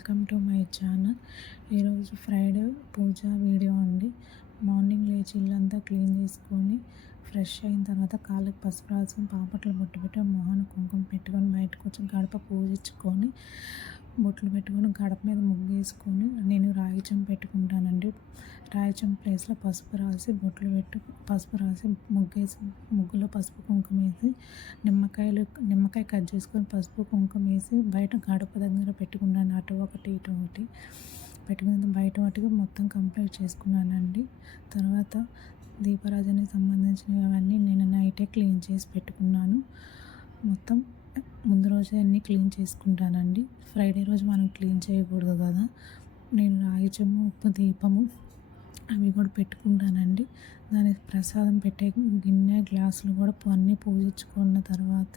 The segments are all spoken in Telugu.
Welcome to my channel. ఈరోజు ఫ్రైడే పూజ వీడియో అండి. మార్నింగ్ లేచి ఇల్లంతా క్లీన్ చేసుకొని ఫ్రెష్ అయిన తర్వాత కాళ్ళకి పసుపు రాసుకొని పాపట్లు బొట్టు పెట్టి మొహాన్ని కుంకుమ పెట్టుకొని బయటకు వచ్చి గడప పూజించుకొని బొట్లు పెట్టుకొని గడప మీద ముగ్గు వేసుకొని నేను రాగి పెట్టుకుంటానండి. రాగి ప్లేస్లో పసుపు రాసి బొట్లు పెట్టు పసుపు రాసి ముగ్గేసి ముగ్గులో పసుపు కుంకుమ వేసి నిమ్మకాయలు నిమ్మకాయ కట్ చేసుకొని పసుపు కుంకుమ వేసి బయట గడప దగ్గర పెట్టుకున్నాను. అటు ఒకటి ఇటు ఒకటి పెట్టుకున్న బయట వాటికి మొత్తం కంప్లీట్ చేసుకున్నానండి. తర్వాత దీపరాజానికి సంబంధించినవన్నీ నేను నైటే క్లీన్ చేసి పెట్టుకున్నాను. మొత్తం ముందు రోజే అన్నీ క్లీన్ చేసుకుంటానండి. ఫ్రైడే రోజు మనం క్లీన్ చేయకూడదు కదా. నేను రాగి చెమ్ము ఉప్పు దీపము అవి కూడా పెట్టుకుంటానండి. దానికి ప్రసాదం పెట్టే గిన్నె గ్లాసులు కూడా అన్నీ పూజించుకున్న తర్వాత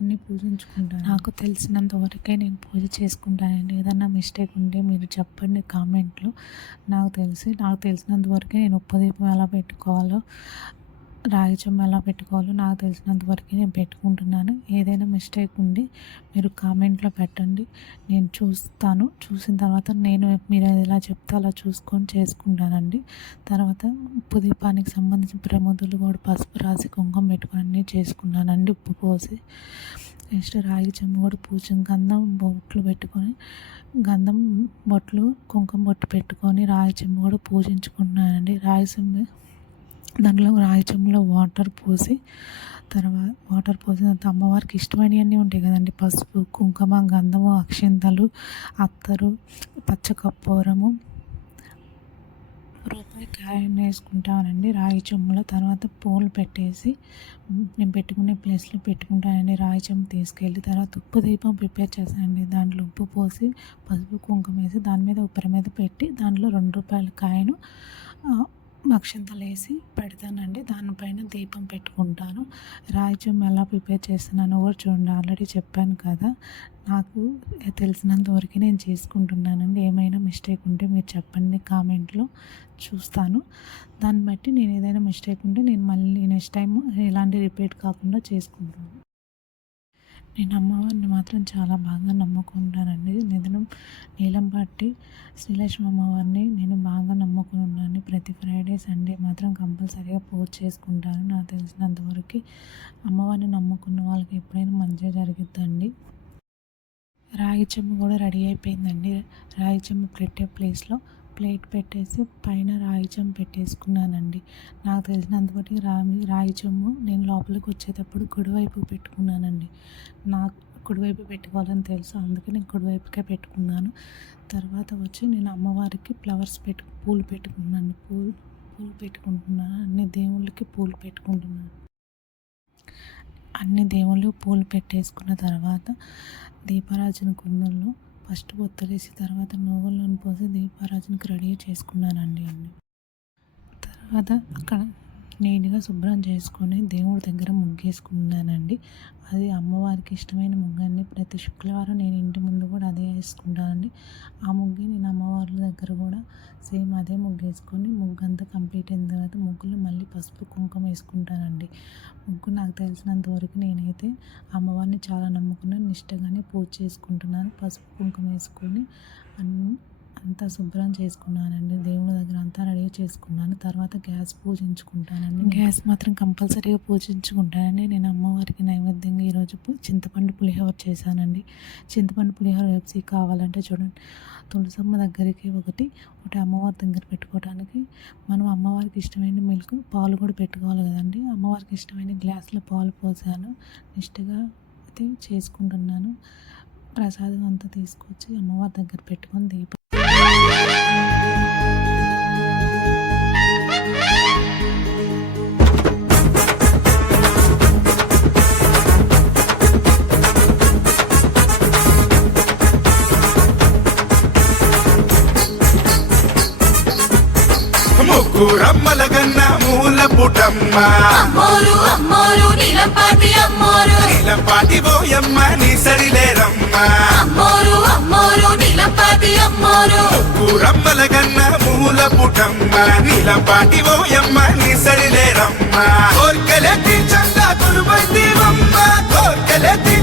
అన్నీ పూజించుకుంటాను. నాకు తెలిసినంత వరకే నేను పూజ చేసుకుంటానండి. ఏదన్నా మిస్టేక్ ఉంటే మీరు చెప్పండి కామెంట్లో. నాకు తెలిసి నాకు తెలిసినంత వరకే నేను ఉప్పు దీపం ఎలా పెట్టుకోవాలో రాగి చెమ్మ ఎలా పెట్టుకోవాలో నాకు తెలిసినంత వరకు నేను పెట్టుకుంటున్నాను. ఏదైనా మిస్టేక్ ఉండి మీరు కామెంట్లో పెట్టండి. నేను చూస్తాను. చూసిన తర్వాత నేను మీరు ఎలా చెప్తే అలా చూసుకొని చేసుకుంటానండి. తర్వాత ఉప్పు దీపానికి సంబంధించిన ప్రమోదులు కూడా పసుపు రాసి కుంకుమ పెట్టుకొని అన్నీ చేసుకున్నానండి. ఉప్పు పోసి నెక్స్ట్ రాగి చెమ్మ కూడా పూజ గంధం బొట్లు పెట్టుకొని గంధం బొట్లు కుంకుమ బొట్టు పెట్టుకొని రాగి చెమ్మ కూడా పూజించుకున్నానండి రాగి చెమ్మ దాంట్లో రాగి వాటర్ పోసి తర్వాత వాటర్ పోసిన తర్వాత అమ్మవారికి ఇష్టమైనవన్నీ ఉంటాయి కదండి. పసుపు కుంకుమ గంధము అక్షింతలు అత్తరు పచ్చకర్పూరము రూపాయి కాయని వేసుకుంటానండి రాగి చెమ్ములో తర్వాత పూలు పెట్టేసి నేను పెట్టుకునే ప్లేస్లో పెట్టుకుంటానండి రాగి చెమ్ము తీసుకెళ్ళి. తర్వాత ఉప్పు దీపం ప్రిపేర్ చేశానండి దాంట్లో ఉప్పు పోసి పసుపు కుంకుమ వేసి దాని మీద ఉప్పరి మీద పెట్టి దాంట్లో రెండు రూపాయల కాయను అక్షంతలు వేసి పెడతానండి. దానిపైన దీపం పెట్టుకుంటాను. రాజ్యం ఎలా ప్రిపేర్ చేస్తున్నానో కూడా చూడండి. ఆల్రెడీ చెప్పాను కదా. నాకు తెలిసినంత వరకు నేను చేసుకుంటున్నానండి. ఏమైనా మిస్టేక్ ఉంటే మీరు చెప్పండి కామెంట్లో చూస్తాను. దాన్ని బట్టి నేను ఏదైనా మిస్టేక్ ఉంటే నేను మళ్ళీ నెక్స్ట్ టైం ఎలాంటి రిపీట్ కాకుండా చేసుకుంటాను. నేను అమ్మవారిని మాత్రం చాలా బాగా నమ్ముకుంటానండి కాబట్టి శ్రీలక్ష్మి అమ్మవారిని నేను బాగా నమ్ముకుని ఉన్నాను. ప్రతి ఫ్రైడే సండే మాత్రం కంపల్సరీగా పూజ చేసుకుంటాను. నాకు తెలిసినంతవరకు అమ్మవారిని నమ్ముకున్న వాళ్ళకి ఎప్పుడైనా మంచిగా జరుగుతుందండి రాగి చెంబు కూడా రెడీ అయిపోయిందండి. రాగి చెంబు పెట్టే ప్లేస్లో ప్లేట్ పెట్టేసి పైన రాగి చెంబు పెట్టేసుకున్నానండి. నాకు తెలిసినంతవరకు రాగి రాగి చెంబు నేను లోపలికి వచ్చేటప్పుడు కుడివైపు పెట్టుకున్నానండి. నాకు కుడివైపు పెట్టుకోవాలని తెలుసు. అందుకే నేను కుడివైపుకే పెట్టుకున్నాను. తర్వాత వచ్చి నేను అమ్మవారికి ఫ్లవర్స్ పెట్టు పూలు పెట్టుకున్నాను. పూలు పూలు పెట్టుకుంటున్నాను. అన్ని దేవుళ్ళకి పూలు పెట్టుకుంటున్నాను. అన్ని దేవుళ్ళు పూలు పెట్టేసుకున్న తర్వాత దీపారాజన కుందంలో ఫస్ట్ బొత్తలేసి తర్వాత నువ్వులను పోసి దీపారాజనకి రెడీ చేసుకున్నానండి. అన్ని తర్వాత అక్కడ నీట్గా శుభ్రం చేసుకొని దేవుడి దగ్గర ముగ్గేసుకున్నానండి. అది అమ్మవారికి ఇష్టమైన ముగ్గండి. ప్రతి శుక్రవారం నేను ఇంటి ముందు కూడా అదే వేసుకుంటానండి. ఆ ముగ్గు నేను అమ్మవారి దగ్గర కూడా సేమ్ అదే ముగ్గేసుకొని ముగ్గంతా ముగ్గు అంతా కంప్లీట్ అయిన తర్వాత ముగ్గులు మళ్ళీ పసుపు కుంకుమ వేసుకుంటానండి. ముగ్గు నాకు తెలిసినంత వరకు నేనైతే అమ్మవారిని చాలా నమ్ముకున్నాను. నిష్టగానే పూజ చేసుకుంటున్నాను. పసుపు కుంకుమ వేసుకొని అన్ని అంతా శుభ్రం చేసుకున్నానండి. దేవుడి దగ్గర అంతా రెడీ చేసుకున్నాను. తర్వాత గ్యాస్ పూజించుకుంటానండి. గ్యాస్ మాత్రం కంపల్సరీగా పూజించుకుంటానండి. నేను అమ్మవారికి నైవేద్యంగా ఈరోజు చింతపండు పులిహోర చేశానండి. చింతపండు పులిహోర వెబ్సీ కావాలంటే చూడండి. తులసమ్మ దగ్గరికి ఒకటి ఒకటి అమ్మవారి దగ్గర పెట్టుకోవడానికి మనం అమ్మవారికి ఇష్టమైన మిల్క్ పాలు కూడా పెట్టుకోవాలి కదండి. అమ్మవారికి ఇష్టమైన గ్లాసులో పాలు పోసాను. నిష్ఠగా అయితే చేసుకుంటున్నాను. ప్రసాదం అంతా తీసుకొచ్చి అమ్మవారి దగ్గర పెట్టుకొని దీపం ముగ్గురమ్మల గన్న మూల పుటమ్మ. అమ్మోరు అమ్మోరు నీలంపాటి అమ్మోరు. నీలంపాటి పోయమ్మ నీ సరిలేరమ్మ అమ్మోరు అమ్మోరు నీలంపాటి అమ్మోరు. ముగ్గురమ్మల గన్న మూల పుటమ్మ. నీలంపాటి పోయమ్మ నీ సరిలేరమ్మ కోర్కెలెత్తి చందా కొలుబందివమ్మ కోర్కెలెత్తి